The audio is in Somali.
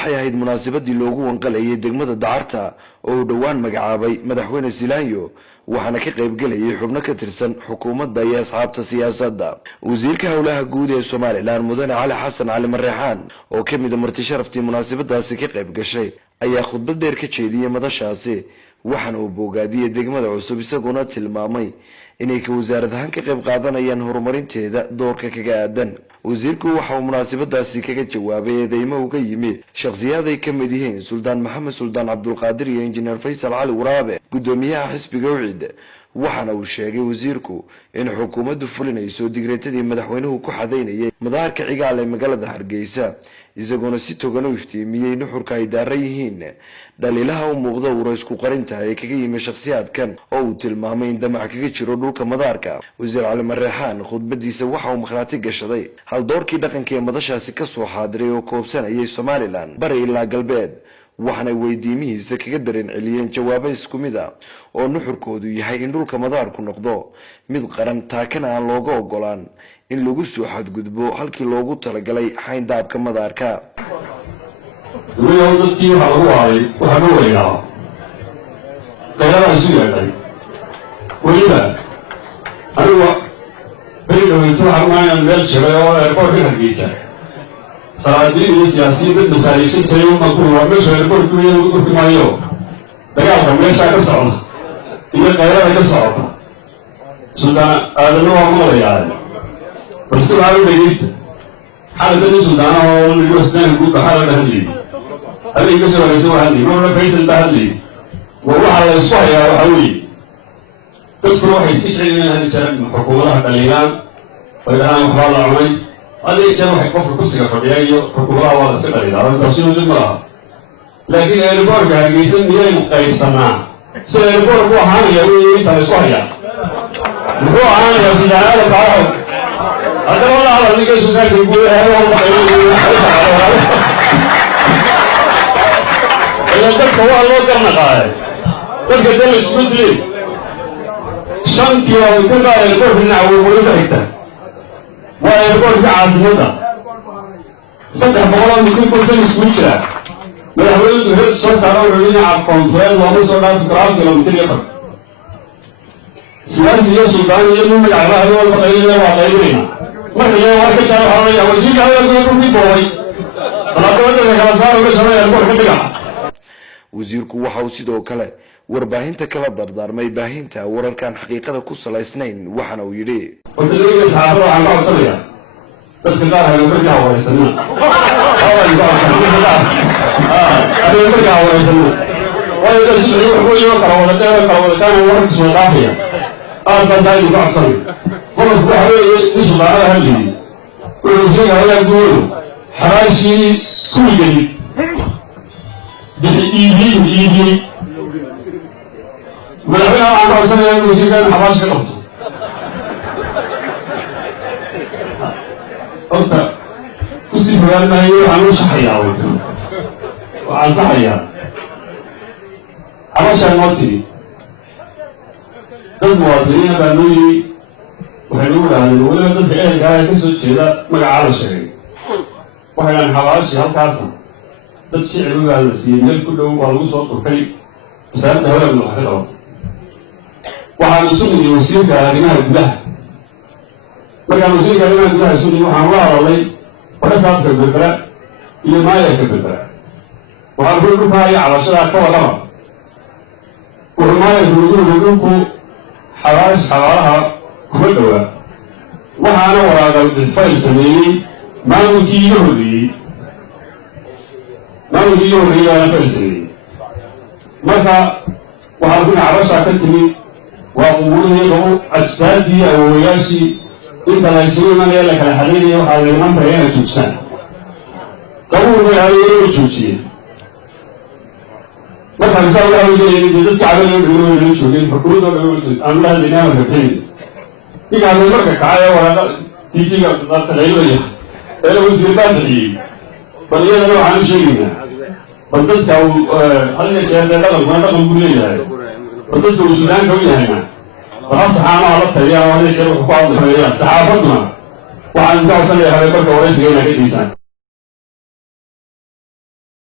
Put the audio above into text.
waxay ahayd munaasabadii loogu wanqalayay degmada Dacarta oo dhawaan magacaabay madaxweyne Silaanyo waxaana ka qayb galayay xubno ka tirsan xukuumadda iyo asxaabta siyaasadda. wasiirka howlaha guud ee Soomaaliland Mudane Cali Xasan Cali Marreexaan oo ka mid ah marti sharaftii munaasabadaasi ka qayb gashay ayaa khudbad dheer ka jeediyay madashaasi waxaana uu bogaadiyay degmada cusub isaguna tilmaamay inay ka wasaaradahan ka qayb qaadanayaan horumarinteeda doorka kaga aadan. wasiirku waxa uu munaasabadaasi kaga jawaabay eedeymo uga yimid shakhsiyaad ay ka mid yihiin Suldaan Maxamed Suldaan Cabdulqaadir iyo Injineer Faysal Cali Waraabe gudoomiyaha xisbiga UCID. waxaana uu sheegay wasiirku in xukuumaddu fulinayso digreetadii madaxweynuhu ku xadeynayay madaarka cigaal ee magaalada Hargeysa isaguna si togan u iftiimiyay nuxurka ay daaran yihiin dhaliilaha u muuqda uu isku qarinta ee kaga yimid shakhsiyaadkan oo uu tilmaamay in damac kaga jiro dhulka madaarka. wasiir Cali Marreexaan khudbadiisa waxa uu makhraati gashaday hal doorkii dhaqanka ee madashaasi ka soo xaadiray oo koobsanayay Soomaaliland bari ilaa galbeed waxaana weydiimihiisa kaga dareen celiyeen jawaabo isku mid ah oo nuxurkoodu yahay in dhulka madaarku noqdo mid qaran taakana aan looga ogolaan in lagu soo xadgudbo halkii loogu talagalay xayndaabka madaarka. wuu dadkii waxa lagu waaray waxa loo weeyaa qeyrada suuqay waliba anigu bayna waxa maayan meel jiray oo airport ka Hargeysa salaadii siyaasiyiin masaaliisha jeeyo ma ku waa meesha airport ku yeelo ku maayo dagaalka meesha ka socda iyo qeyrada ka socda Suudaan aadano waa moolayaan balse waa u dhageysta xaaladda Suudaan oo uu Suudaan ku baxay hadii هذه كسر الأسبوع هذه ما هو فيصل بهذه وروح على الأسبوع يا وحوي تذكر واحد يستشعر من هذه الشركة حكومة الإيران والآن محور العمي هذه الشركة واحد كفر كسر فبيعي حكومة ولا سكر إذا أردت توصيل المرأة لكن البرج هالجيسن هي مقايد صناعة سر البرج هو عامل يقول أنت الأسبوع يا هو عامل يا سيدنا هذا تعرف هذا والله على ذيك السكر يقول هذا dadka waa loo garnaqaay dadka dal isku dilay shantii oo ka qaaday qorna wuu ka xigta waa qorka caasimada saddex boqol mitir ku isku jira madaxweynuhu heer soo saaray dhinaca koonfureed loo soo dhaafay 1 kilomitir yar siyaasiyiin Suudaan iyo magacaha oo qeybinaya waa qeybinayna marka ay war ka tahay wasiirka haweenka ku boobay talaabada kala saaray oo sameeyay qorka dhiga. wasiirku waxa uu sidoo kale warbaahinta kala dardaarmay baahinta wararkan xaqiiqada ku salaysnayn waxana uu yiri wadadayda saxaafada aan ka codsanaya dadka qaar ay markaa waraysanaa ay markaa waraysanaa way dadku wuxuu iyo kala wada wararka soo dhaafaya aad baan ka codsanay qofku waxa weeye Suudaanada hadii wuxuu sheegay guud xaraashi kulligii إيدي ما هنا عم أوصل إلى الموسيقى حواش كلامه أنت كسي فلان ما هي عنو صحيح وعن صحيح حواش الموتي ضد مواطنين بانوي وحنقول عن الأولى ضد إيه قاعد كسر كذا ما قاعد شيء وحنا حواش هالكاسة dad shicibka la siiyay meel ku dhow waa lagu soo turkay wasaaradda hawlaha madaxda waxaan isugu wasiirka arrimaha gudaha markaan wasiirka arrimaha gudaha isugu waxaan la hadlay warasaabka berbera iyo maayarka berbera waxaan ku dhufay cabashada ka wadama maayarku dhulku xawaalaha kuma dhowaa waxaana waraaqal fayl sameeyey maamulkii iyo horreeyey maamulkii iyo horreeyey waana fayl marka waxaan ku cabasha ka timi waa qubuuriyadu ajdaadii awoowayaashii inta la isugu imanaya la kala xariiriyo waxaa la iman tahay inay joogsaan qabuur bay hayeen joojiyeen marka isaga waxa uu leeyahay dadka cabada oo dhow oo joogeen xukuumadda oo dhow aan la hadlaynaa marka keenay iga marka kacay waraqa tiijiga dadka leeyahay ee uu isbitaal bixiyay bal iyadana waxaan sheegaynaa bal dadka halka jeedada dhaqan buu leeyahay bal dadka uu Suudaan ka yahayna saxaana la taliya oo ay sheego ku hadlayaan saxaafaduna waxaan ka codsan lahaa marka waraysiga inay ka dhiisaan